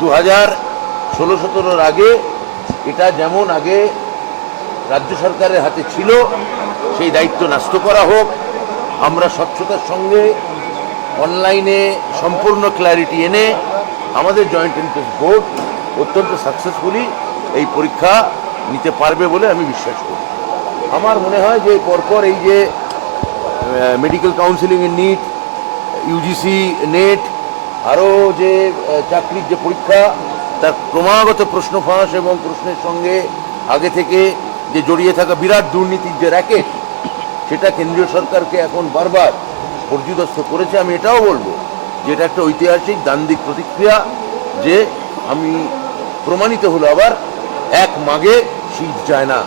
দু হাজার ষোলো সতেরোর আগে এটা যেমন আগে রাজ্য সরকারের হাতে ছিল, সেই দায়িত্ব ন্যস্ত করা হোক। আমরা স্বচ্ছতার সঙ্গে অনলাইনে সম্পূর্ণ ক্ল্যারিটি এনে আমাদের জয়েন্ট এন্ট্রেন্স বোর্ড অত্যন্ত সাকসেসফুলি এই পরীক্ষা নিতে পারবে বলে আমি বিশ্বাস করি। আমার মনে হয় যে পরপর এই যে মেডিকেল কাউন্সিলিংয়ের নিট ইউজিসি নেট আরও যে চাকরির যে পরীক্ষা, তার ক্রমাগত প্রশ্ন ফাঁস এবং প্রশ্নের সঙ্গে আগে থেকে যে জড়িয়ে থাকা বিরাট দুর্নীতির যে র্যাকেট, সেটা কেন্দ্রীয় সরকারকে এখন বারবার পর্যদস্ত করেছে। আমি এটাও বলব যে এটা একটা ঐতিহাসিক দান্দিক প্রতিক্রিয়া যে আমি প্রমাণিত হলো আবার, এক মাগে শীত যায় না।